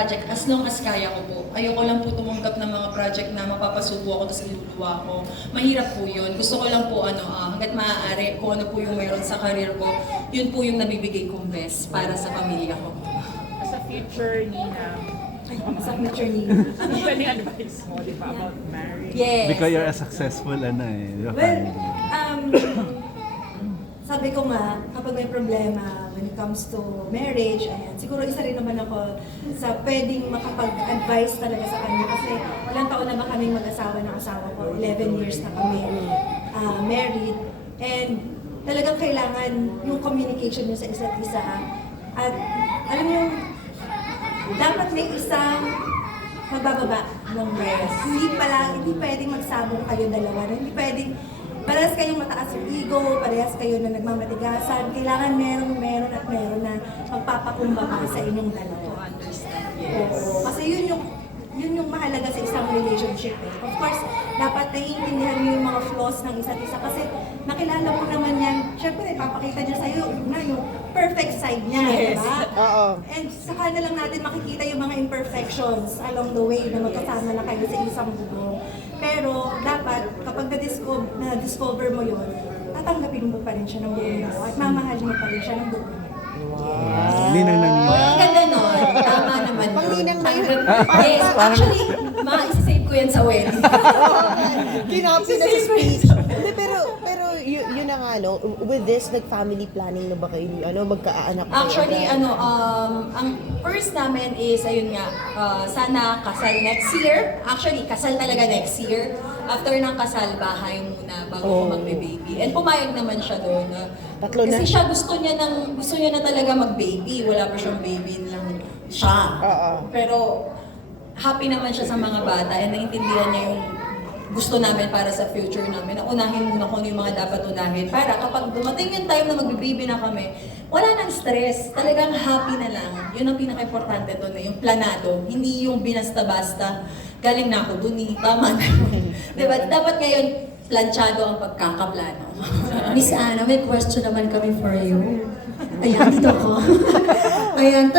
project as long as kaya ko po. Ayoko lang po tumanggap ng mga project na mapapasubo ako tapos iluluwa ko. Mahirap po yun. Gusto ko lang po hanggat maaari kung ano po yung mayroon sa career ko, yun po yung nabibigay kong best para sa pamilya ko. Sa future, Nina, Sa future ni. ano ba yung advice mo, di ba, about marriage? Yes. Because you're a successful di ba, Well, family. sabi ko nga, kapag may problema when it comes to marriage, ayan, siguro isa rin naman ako sa pwedeng makapag-advise talaga sa kanya kasi ilang taon na ba kaming mag-asawa ng asawa ko, 11 years na kami married, and talagang kailangan yung communication nyo sa isa't isa. At alam niyo, dapat may isang magbababa ng voice. Hindi pwedeng magsabong kayo dalawa. Hindi pwedeng parehas kayong mataas yung ego, parehas kayo na nagmamatigasan. Kailangan meron na magpapakumbaba sa inyong dalawa. Oo. Kasi yun yung mahalaga sa isang relationship. Of course, dapat naiintindihan niyo yung mga flaws ng isa't isa kasi nakilala mo naman yan. Siyempre, papakita niya sa'yo na yung perfect side niya, Yes. diba? Oo. And saka na lang natin makikita yung mga imperfections along the way na magkasama na kayo sa isang bubong. Pero dapat, kapag na-discover mo yun, tatanggapin mo pa rin siya ng buong buo at mamahalin mo pa rin siya ng buong buo. Ninang na Oh, ang Nina. ganda nun. Tama naman yun. Pangninang na yun. Yes, actually, ma-save ko yan sa wedding. Kinapi na sa speech. Hindi, pero yun na nga, no? With this, nag-family planning na ba kayo? Magkaanak kayo? Actually, ang first namin is, ayun nga, sana kasal next year. Actually, kasal talaga next year. After ng kasal, bahay muna bago ko magbe-baby. And pumayag naman siya doon. Tatlo na. Kasi siya gusto niya na talaga mag-baby. Wala pa siyang baby lang siya. Oo. Pero happy naman siya sa mga bata and naiintindihan niya yung gusto namin para sa future namin. Unahin muna kung ano yung mga dapat unahin. Para kapag dumating yung time na magbe-baby na kami, wala nang stress. Talagang happy na lang. Yun ang pinaka-importante doon, yung planado. Hindi yung binasta-basta. Galing na ako dun tama na. Diba? Dapat ngayon, planchado ang pagkakaplano. Miss Ana, may question naman kami for you. Ayan, dito ako. Ayan,